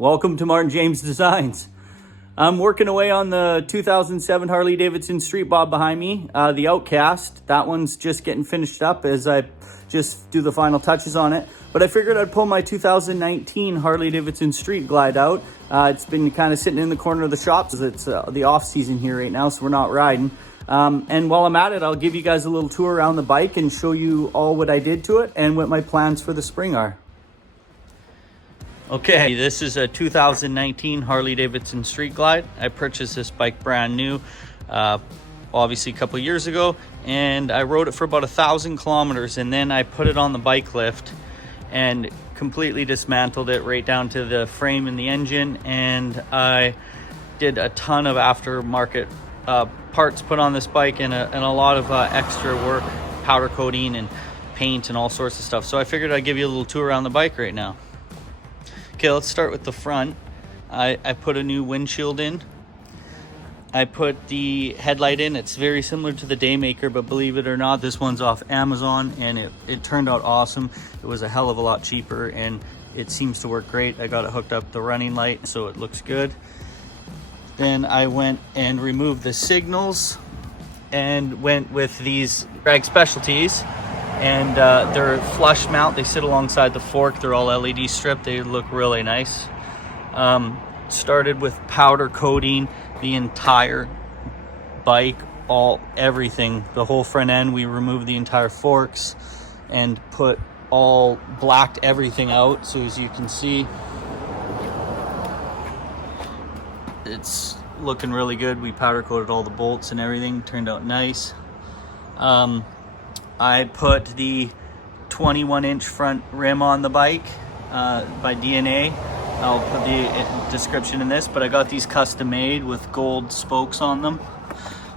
Welcome to Martin James Designs. I'm working away on the 2007 Harley Davidson Street Bob behind me, the Outcast. That one's just getting finished up as I just do the final touches on it. But I figured I'd pull my 2019 Harley Davidson Street Glide out. It's been kind of sitting in the corner of the shop because it's the off season here right now, so we're not riding. And while I'm at it, I'll give you guys a little tour around the bike and show you all what I did to it and what my plans for the spring are. Okay, this is a 2019 Harley Davidson Street Glide. I purchased this bike brand new, obviously a couple years ago, and I rode it for about 1,000 kilometers, and then I put it on the bike lift and completely dismantled it right down to the frame and the engine, and I did a ton of aftermarket parts put on this bike and a lot of extra work, powder coating and paint and all sorts of stuff. So I figured I'd give you a little tour around the bike right now. Okay, let's start with the front. I put a new windshield in. I put the headlight in. It's very similar to the Daymaker, but believe it or not, this one's off Amazon, and it turned out awesome. It was a hell of a lot cheaper, and it seems to work great. I got it hooked up the running light, so it looks good. Then I went and removed the signals and went with these Drag Specialties. And they're flush mount. They sit alongside the fork. They're all LED stripped. They look really nice. Started with powder coating the entire bike, everything, the whole front end. We removed the entire forks and blacked everything out. So as you can see, it's looking really good. We powder coated all the bolts and everything. Turned out nice. I put the 21-inch front rim on the bike by DNA. I'll put the description in this, but I got these custom made with gold spokes on them.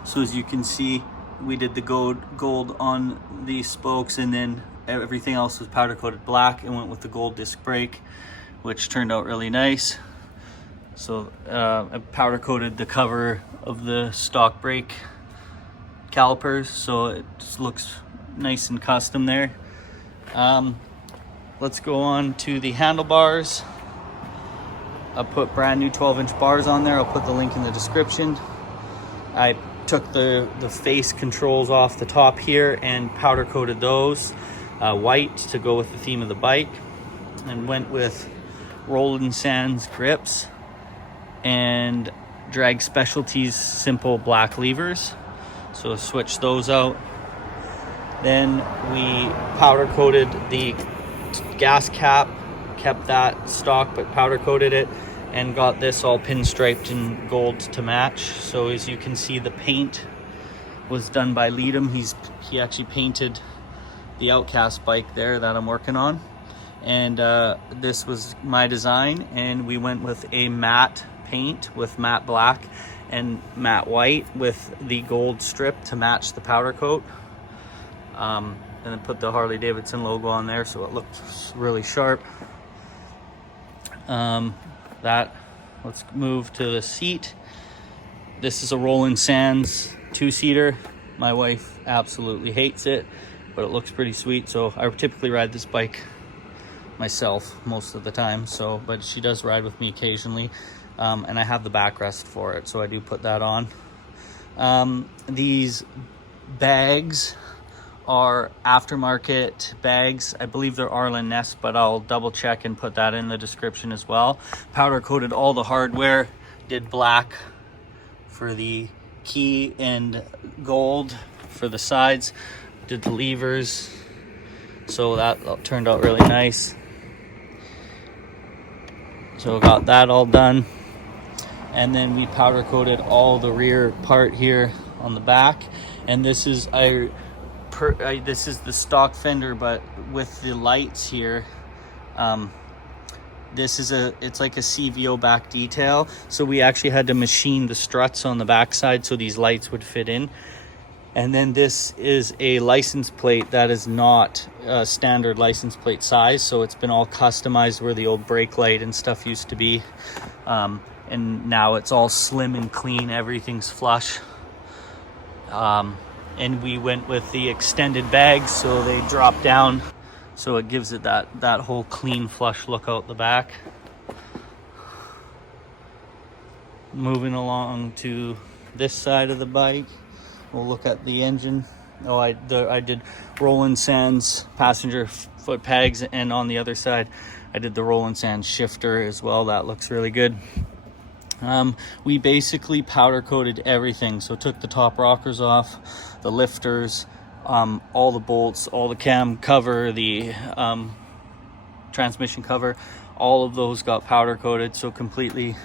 So as you can see, we did the gold on these spokes, and then everything else was powder coated black and went with the gold disc brake, which turned out really nice. So I powder coated the cover of the stock brake calipers, so it just looks nice and custom there. Let's go on to the handlebars. I put brand new 12-inch bars on there. I'll put the link in the description. I took the face controls off the top here and powder coated those white to go with the theme of the bike, and went with Roland Sands grips and Drag Specialties simple black levers. So switch those out. Then we powder coated the gas cap, kept that stock but powder coated it, and got this all pinstriped in gold to match. So as you can see, the paint was done by Leedham. He actually painted the Outcast bike there that I'm working on, and this was my design, and we went with a matte paint with matte black and matte white with the gold strip to match the powder coat. And then put the Harley Davidson logo on there so it looks really sharp. Let's move to the seat. This is a Roland Sands 2-seater. My wife absolutely hates it, but it looks pretty sweet. So I typically ride this bike myself most of the time, but she does ride with me occasionally. And I have the backrest for it, so I do put that on. These bags are aftermarket bags. I believe they're Arlen Ness, but I'll double check and put that in the description as well. Powder coated all the hardware, did black for the key and gold for the sides, did the levers, so that turned out really nice. So I got that all done, and then we powder coated all the rear part here on the back, and this is this is the stock fender, but with the lights here. It's like a CVO back detail, so we actually had to machine the struts on the backside so these lights would fit in. And then this is a license plate that is not a standard license plate size, so it's been all customized where the old brake light and stuff used to be, and now it's all slim and clean. Everything's flush. And we went with the extended bags, so they drop down, so it gives it that whole clean flush look out the back. Moving along to this side of the bike, we'll look at the engine. Oh, I did Roland Sands passenger foot pegs, and on the other side I did the Roland Sands shifter as well. That looks really good. We basically powder coated everything, so took the top rockers off, the lifters, all the bolts, all the cam cover, the transmission cover, all of those got powder coated, so completely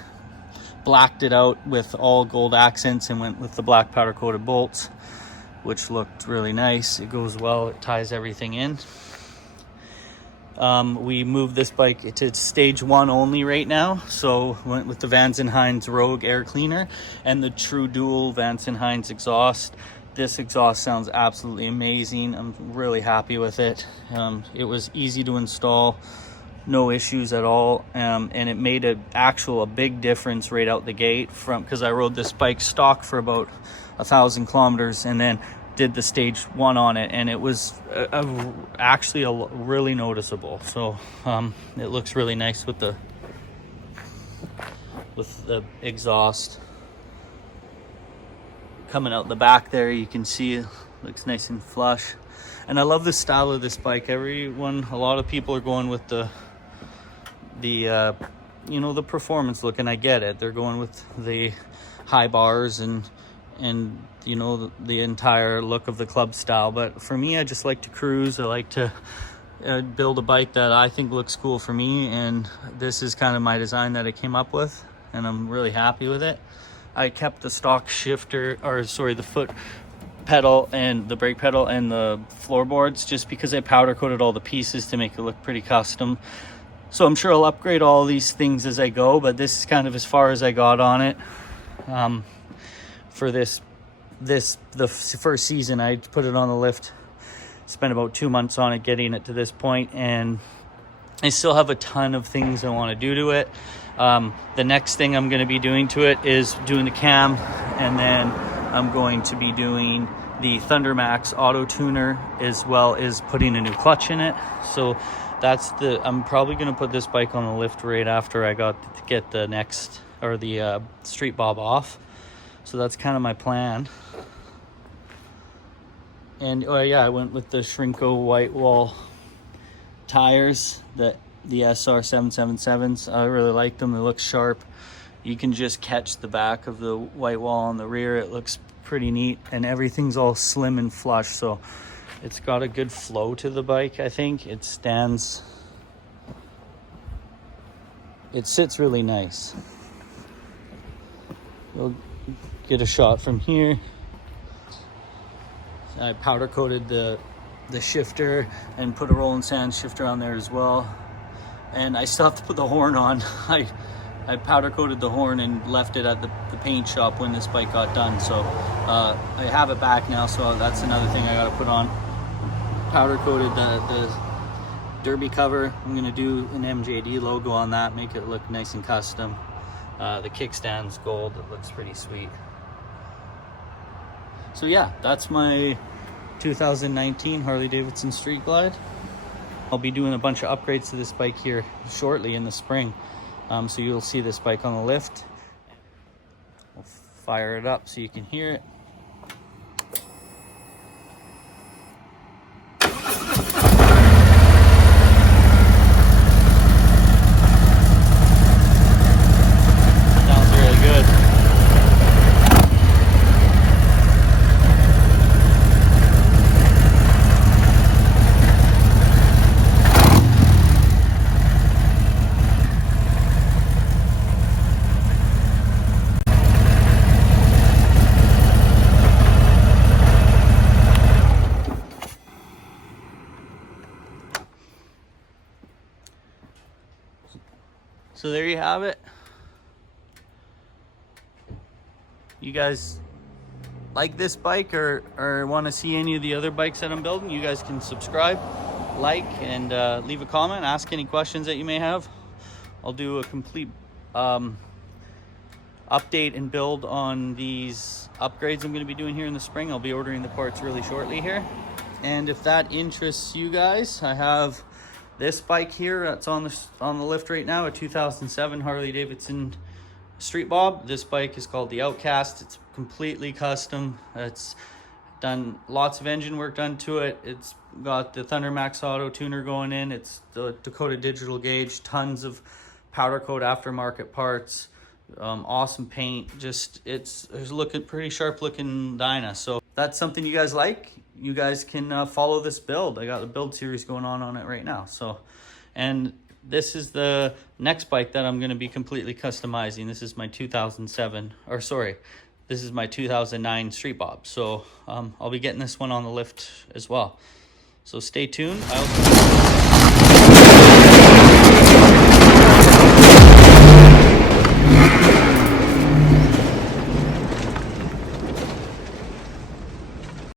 blacked it out with all gold accents and went with the black powder coated bolts, which looked really nice. It goes well, it ties everything in. We moved this bike to stage 1 only right now, so went with the Vans & Hines Rogue air cleaner and the True Dual Vans & Hines exhaust. This exhaust sounds absolutely amazing. I'm really happy with it. It was easy to install, no issues at all, and it made a big difference right out the gate, because I rode this bike stock for about 1,000 kilometers and then did the stage 1 on it, and it was actually really noticeable. So it looks really nice with the exhaust coming out the back there. You can see it looks nice and flush, and I love the style of this bike. A lot of people are going with the the performance look, and I get it. They're going with the high bars and the entire look of the club style, but for me, I just like to cruise. I like to build a bike that I think looks cool for me, and this is kind of my design that I came up with, and I'm really happy with it. I kept the stock shifter, the foot pedal and the brake pedal and the floorboards, just because I powder coated all the pieces to make it look pretty custom. So I'm sure I'll upgrade all these things as I go, but this is kind of as far as I got on it. For the first season, I put it on the lift, spent about 2 months on it, getting it to this point, and I still have a ton of things I want to do to it. The next thing I'm going to be doing to it is doing the cam, and then I'm going to be doing the Thundermax auto tuner, as well as putting a new clutch in it. So I'm probably going to put this bike on the lift right after I get the Street Bob off. So that's kind of my plan. And I went with the Shrinko white wall tires, the SR 777s. I really like them. They look sharp. You can just catch the back of the white wall on the rear. It looks pretty neat, and everything's all slim and flush, so it's got a good flow to the bike. I think it sits really nice. We'll get a shot from here. I powder coated the shifter and put a Roland Sands shifter on there as well, and I still have to put the horn on. I powder coated the horn and left it at the paint shop when this bike got done, so I have it back now, so that's another thing I gotta put on. Powder coated the derby cover. I'm gonna do an MJD logo on that, make it look nice and custom. The kickstand's gold. It looks pretty sweet. So yeah, that's my 2019 Harley Davidson Street Glide. I'll be doing a bunch of upgrades to this bike here shortly in the spring. So you'll see this bike on the lift. We'll fire it up so you can hear it. So there you have it. You guys like this bike or want to see any of the other bikes that I'm building, you guys can subscribe, like, and leave a comment, ask any questions that you may have. I'll do a complete update and build on these upgrades I'm going to be doing here in the spring. I'll be ordering the parts really shortly here. And if that interests you guys, I have this bike here that's on the lift right now, a 2007 Harley Davidson Street Bob. This bike is called the Outcast. It's completely custom. It's done lots of engine work done to it. It's got the Thunder Max Auto tuner going in. It's the Dakota digital gauge, tons of powder coat aftermarket parts, awesome paint. Just it's looking pretty sharp looking Dyna. So that's something you guys like. You guys can follow this build. I got the build series going on it right now. So, and this is the next bike that I'm going to be completely customizing. This is my 2007, or sorry, this is my 2009 Street Bob. So I'll be getting this one on the lift as well. So stay tuned.